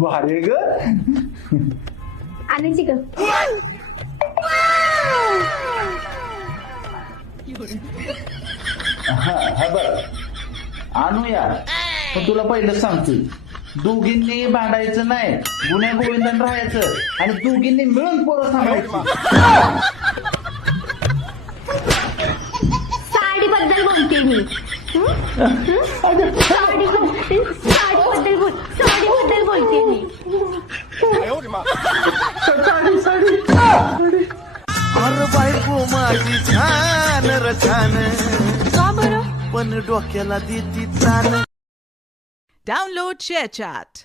भारी ग. आणायची का? हा बर आणूया, पण तुला पहिलं सांगतोय, दोघींनी भांडायचं नाही, गुन्ह्या गोविंदान राहायचं आणि दोघींनी मिळून पोरं सांभाळायची. साडीबद्दल बोलते मी. साडीबद्दल बोलते मी. अरे बायको माझी छान र छान, का बरं? पण डोक्याला देती तान. Download ShareChat.